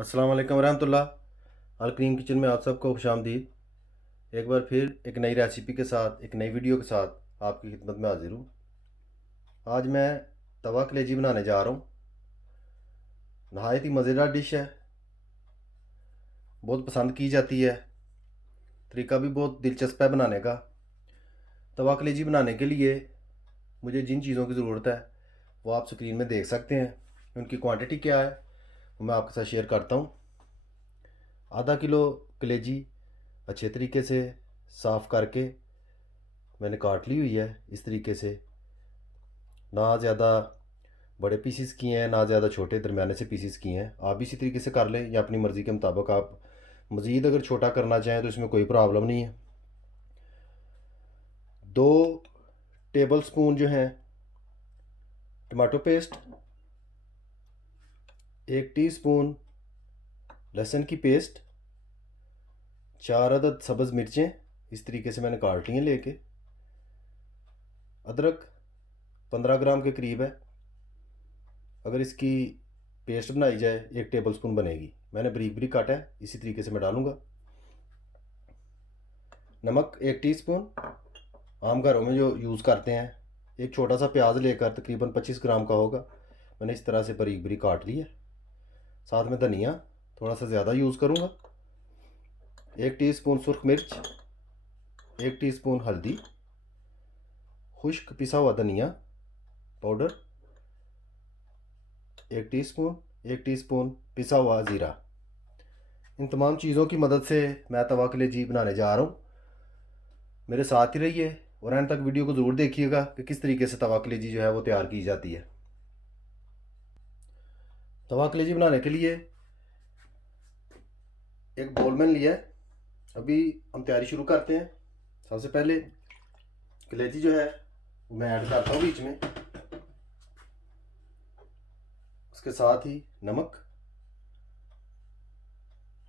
अस्सलाम वालेकुम रहमतुल्लाह। अल करीम किचन में आप सबको खुशामदीद। एक बार फिर एक नई रेसिपी के साथ, एक नई वीडियो के साथ आपकी खिदमत में हाजिर हूँ। आज मैं तवा कलेजी बनाने जा रहा हूँ। नहायत ही मज़ेदार डिश है, बहुत पसंद की जाती है। तरीका भी बहुत दिलचस्प है बनाने का। तवा कलेजी बनाने के लिए मुझे जिन चीज़ों की ज़रूरत है वो आप स्क्रीन में देख सकते हैं। उनकी क्वांटिटी क्या है वो मैं आपके साथ शेयर करता हूँ। आधा किलो कलेजी अच्छे तरीके से साफ़ करके मैंने काट ली हुई है। इस तरीके से ना ज़्यादा बड़े पीसीस किए हैं, ना ज़्यादा छोटे दरमियाने से पीसीस किए हैं। आप भी इसी तरीके से कर लें या अपनी मर्ज़ी के मुताबिक आप मज़ीद अगर छोटा करना चाहें तो इसमें कोई प्रॉब्लम नहीं है। 2 टेबल स्पून जो हैं टमाटो पेस्ट, 1 टीस्पून लहसुन की पेस्ट, 4 अदद सब्ज़ मिर्चें इस तरीके से मैंने काट ली हैं लेके। अदरक 15 ग्राम के करीब है। अगर इसकी पेस्ट बनाई जाए 1 टेबल स्पून बनेगी। मैंने बारीक बारीक काटा है, इसी तरीके से मैं डालूँगा। नमक 1 टीस्पून, आम घरों में जो यूज़ करते हैं। एक छोटा सा प्याज लेकर तकरीबन 25 ग्राम का होगा, मैंने इस तरह से बारीक बारीक काट लिया। साथ में धनिया थोड़ा सा ज़्यादा यूज़ करूँगा। 1 टीस्पून सुर्ख मिर्च, 1 टीस्पून हल्दी, खुश्क पिसा हुआ धनिया पाउडर 1 टीस्पून पिसा हुआ ज़ीरा। इन तमाम चीज़ों की मदद से मैं तवा कलेजी बनाने जा रहा हूँ। मेरे साथ ही रहिए और एंड तक वीडियो को ज़रूर देखिएगा कि किस तरीके से तवा कलेजी जो है वो तैयार की जाती है। तवा कलेजी बनाने के लिए एक बोल मैंने लिया है। अभी हम तैयारी शुरू करते हैं। सबसे पहले कलेजी जो है वो मैं ऐड करता हूँ बीच में। उसके साथ ही नमक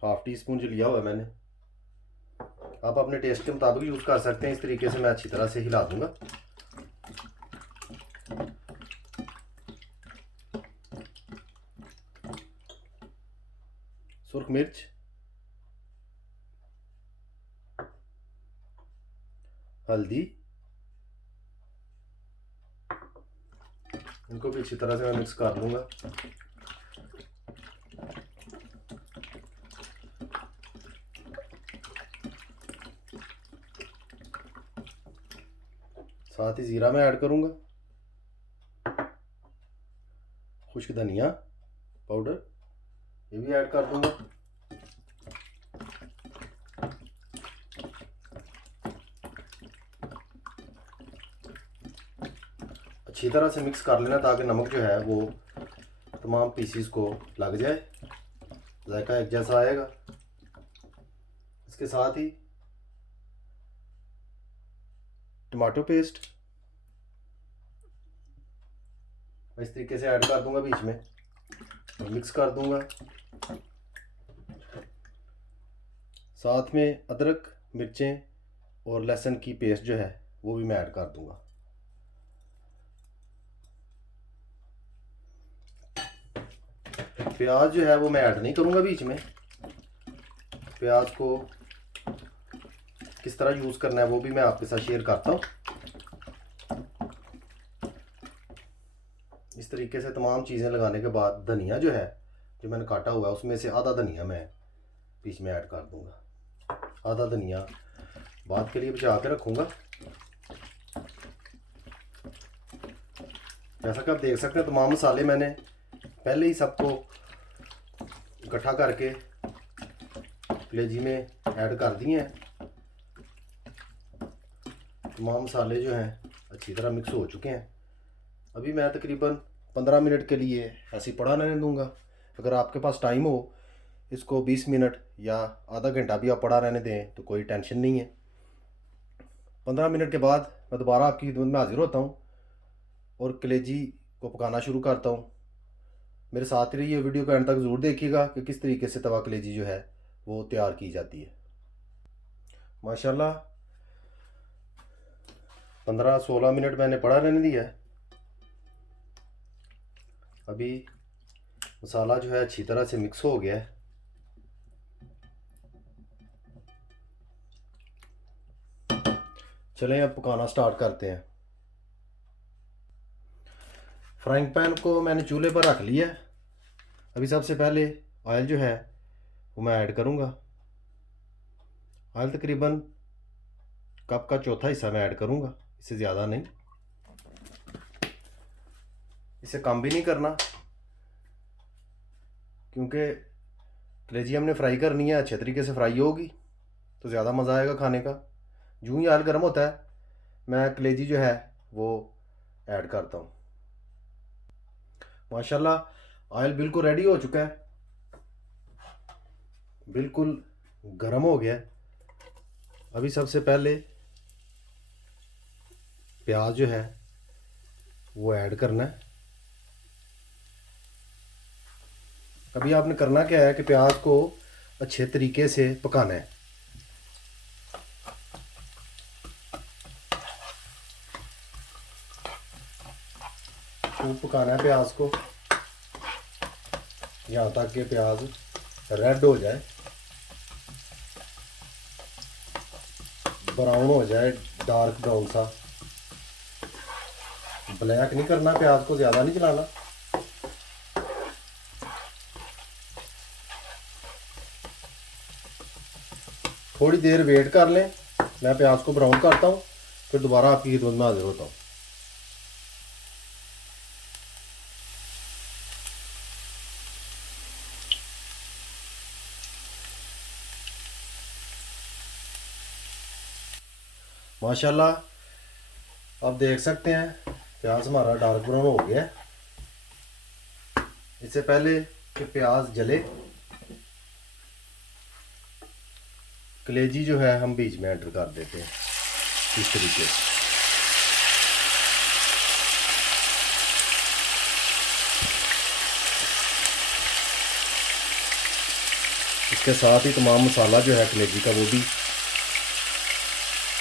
हाफ़ टी स्पून जो लिया हुआ है मैंने, आप अपने टेस्ट के मुताबिक यूज़ कर सकते हैं। इस तरीके से मैं अच्छी तरह से हिला दूंगा। सुर्ख मिर्च, हल्दी, इनको भी अच्छी तरह से मैं मिक्स कर लूँगा। साथ ही ज़ीरा मैं ऐड करूँगा, खुश्क धनिया पाउडर ये भी ऐड कर दूँगा। अच्छी तरह से मिक्स कर लेना ताकि नमक जो है वो तमाम पीसीस को लग जाए, जायका एक जैसा आएगा। इसके साथ ही टमाटो पेस्ट इस तरीके से ऐड कर दूंगा बीच में और मिक्स कर दूंगा। साथ में अदरक, मिर्चें और लहसुन की पेस्ट जो है वो भी मैं ऐड कर दूंगा। प्याज जो है वो मैं ऐड नहीं करूंगा बीच में। प्याज को किस तरह यूज़ करना है वो भी मैं आपके साथ शेयर करता हूँ। इस तरीके से तमाम चीज़ें लगाने के बाद धनिया जो है जो मैंने काटा हुआ है उसमें से आधा धनिया मैं बीच में ऐड कर दूंगा। आधा धनिया बाद के लिए बचा के रखूँगा। जैसा कि आप देख सकते हैं तमाम मसाले मैंने पहले ही सबको इकट्ठा करके कलेजी में ऐड कर दिए हैं। तमाम मसाले जो हैं अच्छी तरह मिक्स हो चुके हैं। अभी मैं तकरीबन 15 मिनट के लिए ऐसे पड़ा रहने दूंगा। अगर आपके पास टाइम हो इसको 20 मिनट या आधा घंटा भी आप पड़ा रहने दें तो कोई टेंशन नहीं है। 15 मिनट के बाद मैं दोबारा आपकी खिदमत में हाजिर होता हूँ और कलेजी को पकाना शुरू करता हूँ। मेरे साथ ही रहिए, वीडियो को एंड तक ज़रूर देखिएगा कि किस तरीके से तवा कलेजी जो है वो तैयार की जाती है। माशाल्लाह 15-16 मिनट मैंने पड़ा रहने दिया है। अभी मसाला जो है अच्छी तरह से मिक्स हो गया है। चलें अब पकाना स्टार्ट करते हैं। फ्राइंग पैन को मैंने चूल्हे पर रख लिया है। अभी सबसे पहले ऑयल जो है वो मैं ऐड करूँगा। ऑयल तकरीबन कप का चौथा हिस्सा मैं ऐड करूँगा, इससे ज़्यादा नहीं। इसे कम भी नहीं करना, क्योंकि कलेजी हमने फ्राई करनी है, अच्छे तरीके से फ्राई होगी तो ज़्यादा मज़ा आएगा खाने का। यूँ ही ऑयल गर्म होता है मैं कलेजी जो है वो ऐड करता हूँ। माशाल्लाह ऑयल बिल्कुल रेडी हो चुका है, बिल्कुल गर्म हो गया है। अभी सबसे पहले प्याज जो है वो ऐड करना है। अभी आपने करना क्या है कि प्याज को अच्छे तरीके से पकाना है। खूब पकाना है प्याज को, यहाँ तक कि प्याज रेड हो जाए, ब्राउन हो जाए, डार्क ब्राउन सा। ब्लैक नहीं करना, प्याज को ज़्यादा नहीं जलाना। थोड़ी देर वेट कर लें, मैं प्याज को ब्राउन करता हूँ, फिर दोबारा आपकी खिदमत में हाजिर होता हूँ। माशाल्लाह आप देख सकते हैं प्याज हमारा डार्क ब्राउन हो गया है। इससे पहले कि प्याज जले, कलेजी जो है हम बीच में एंटर कर देते हैं इस तरीके से। इसके साथ ही तमाम मसाला जो है कलेजी का वो भी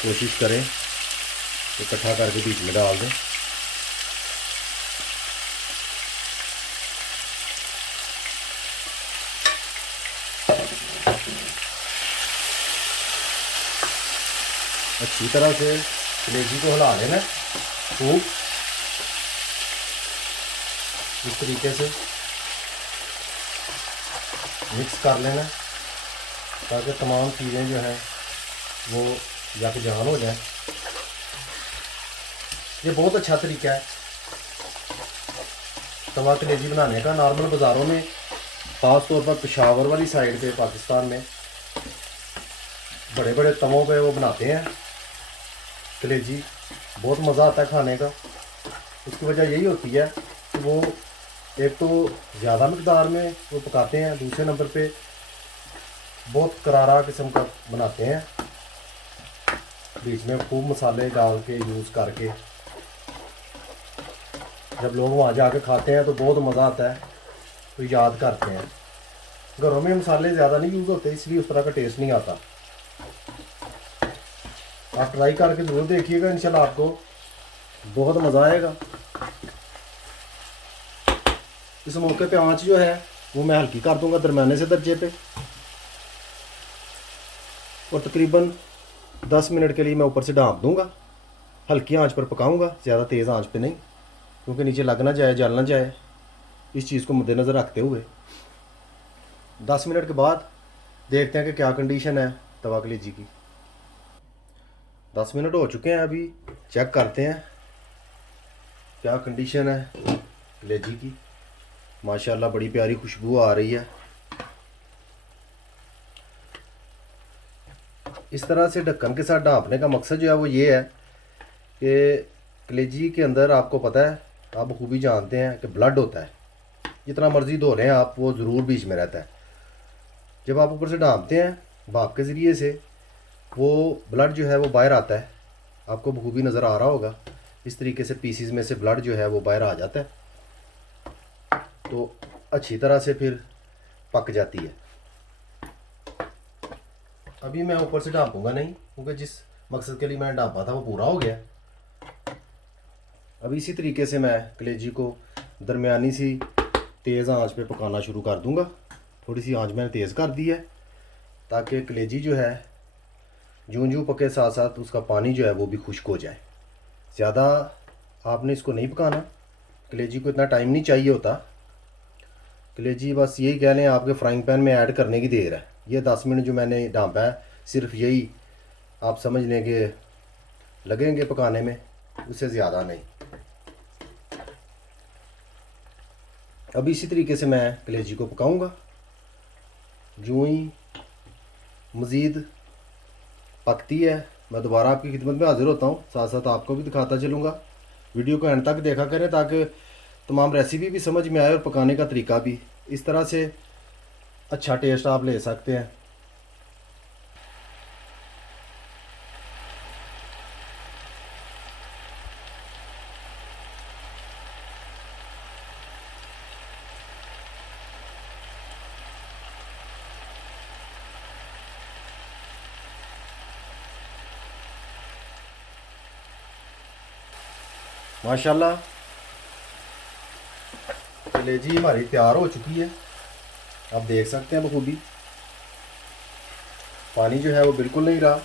कोशिश करें तो इकट्ठा करके बीच में डाल दें। अच्छी तरह से कलेजी को हिला लेना खूब, इस तरीके से मिक्स कर लेना ताकि तमाम चीज़ें जो हैं वो यकजान हो जाए। ये बहुत अच्छा तरीका है तवा कलेजी बनाने का। नॉर्मल बाज़ारों में, ख़ास तौर पर पेशावर वाली साइड पे पाकिस्तान में, बड़े बड़े तवों पे वो बनाते हैं कलेजी। बहुत मज़ा आता है खाने का। उसकी वजह यही होती है कि वो एक तो ज़्यादा मकदार में वो पकाते हैं, दूसरे नंबर पे बहुत करारा किस्म का बनाते हैं, बीच में खूब मसाले डाल के यूज़ करके। जब लोग वहाँ जाके खाते हैं तो बहुत मज़ा आता है, तो याद करते हैं। घरों में मसाले ज़्यादा नहीं यूज़ होते, इसलिए उस तरह का टेस्ट नहीं आता। आप ट्राई करके ज़रूर देखिएगा, इंशाल्लाह आपको बहुत मज़ा आएगा। इस मौके पे आंच जो है वो मैं हल्की कर दूंगा, दरमियाने से दर्जे पे, और तकरीबन 10 मिनट के लिए मैं ऊपर से ढाँप दूंगा। हल्की आंच पर पकाऊंगा, ज़्यादा तेज़ आंच पे नहीं, क्योंकि नीचे लग ना जाए, जल ना जाए, इस चीज़ को मद्देनज़र रखते हुए। 10 मिनट के बाद देखते हैं कि क्या कंडीशन है तवा कलेजी की। 10 मिनट हो चुके हैं, अभी चेक करते हैं क्या कंडीशन है कलेजी की। माशाल्लाह बड़ी प्यारी खुशबू आ रही है। इस तरह से ढक्कन के साथ ढाँपने का मकसद जो है वो ये है कि कलेजी के अंदर, आपको पता है, आप बखूबी जानते हैं कि ब्लड होता है। जितना मर्ज़ी धो लें आप, वो ज़रूर बीच में रहता है। जब आप ऊपर से ढाँपते हैं भाप के ज़रिए से, वो ब्लड जो है वो बाहर आता है। आपको बखूबी नज़र आ रहा होगा, इस तरीके से पीसीज में से ब्लड जो है वो बाहर आ जाता है, तो अच्छी तरह से फिर पक जाती है। अभी मैं ऊपर से ढाँपूंगा नहीं, क्योंकि जिस मकसद के लिए मैंने ढाँपा था वो पूरा हो गया। अभी इसी तरीके से मैं कलेजी को दरमियानी सी तेज़ आंच पे पकाना शुरू कर दूंगा। थोड़ी सी आंच मैंने तेज़ कर दी है ताकि कलेजी जो है जूं जूं पके साथ साथ उसका पानी जो है वो भी खुश्क हो जाए। ज़्यादा आपने इसको नहीं पकाना, कलेजी को इतना टाइम नहीं चाहिए होता। कलेजी बस यही कह लें आपके फ्राइंग पैन में ऐड करने की देर है। ये 10 मिनट जो मैंने ढांपा है सिर्फ यही आप समझ लें कि लगेंगे पकाने में, उससे ज़्यादा नहीं। अब इसी तरीके से मैं कलेजी को पकाऊंगा। जो ही मज़ीद पकती है मैं दोबारा आपकी खिदमत में हाज़िर होता हूँ, साथ साथ आपको भी दिखाता चलूँगा। वीडियो को एंड तक देखा करें ताकि तमाम रेसिपी भी समझ में आए और पकाने का तरीका भी। इस तरह से अच्छा टेस्ट आप ले सकते हैं। माशाल्लाह कलेजी हमारी तैयार हो चुकी है। आप देख सकते हैं बखूबी, पानी जो है वो बिल्कुल नहीं रहा,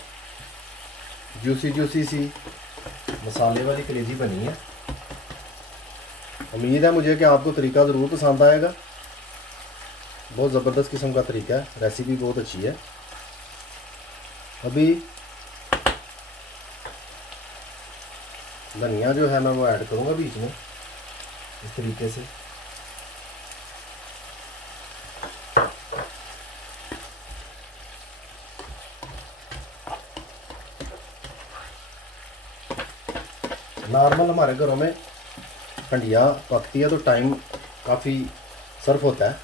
जूसी जूसी सी मसाले वाली कलेजी बनी है। उम्मीद है मुझे कि आपको तरीका ज़रूर पसंद आएगा। बहुत ज़बरदस्त किस्म का तरीका है, रेसिपी बहुत अच्छी है। अभी धनिया जो है मैं वो ऐड करूँगा बीच में इस तरीके से। नॉर्मल हमारे घरों में हंडिया पकती है तो टाइम काफ़ी सर्फ होता है।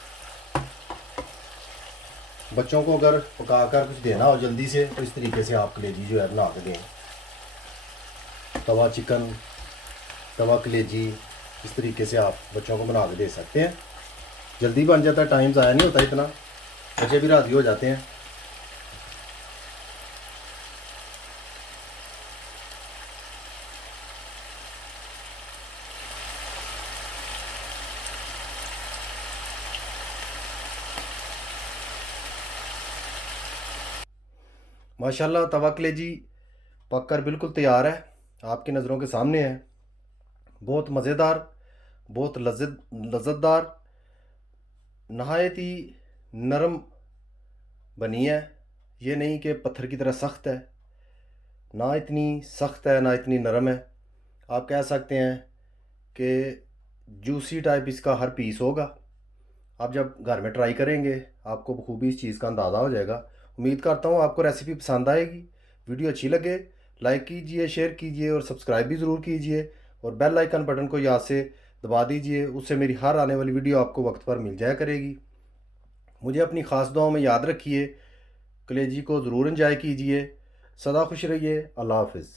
बच्चों को अगर पका कर कुछ देना हो जल्दी से तो इस तरीके से आप कलेजी जो है बना के दें। तवा चिकन, तवा कलेजी, इस तरीके से आप बच्चों को बना के दे सकते हैं। जल्दी बन जाता है, टाइम ज़ाया नहीं होता इतना, बच्चे भी राज़ी हो जाते हैं। माशाल्लाह तवा कलेजी पक कर बिल्कुल तैयार है, आपकी नज़रों के सामने है। बहुत मज़ेदार, बहुत लज़्ज़तदार, नहायत ही नरम बनी है। ये नहीं कि पत्थर की तरह सख्त है, ना इतनी सख्त है ना इतनी नरम है। आप कह सकते हैं कि जूसी टाइप इसका हर पीस होगा। आप जब घर में ट्राई करेंगे आपको बखूबी इस चीज़ का अंदाज़ा हो जाएगा। उम्मीद करता हूँ आपको रेसिपी पसंद आएगी। वीडियो अच्छी लगे लाइक कीजिए, शेयर कीजिए और सब्सक्राइब भी ज़रूर कीजिए, और बेल आइकन बटन को याद से दबा दीजिए, उससे मेरी हर आने वाली वीडियो आपको वक्त पर मिल जाया करेगी। मुझे अपनी ख़ास दुआओं में याद रखिए, कलेजी को ज़रूर एंजॉय कीजिए। सदा खुश रहिए। अल्लाह हाफ़िज़।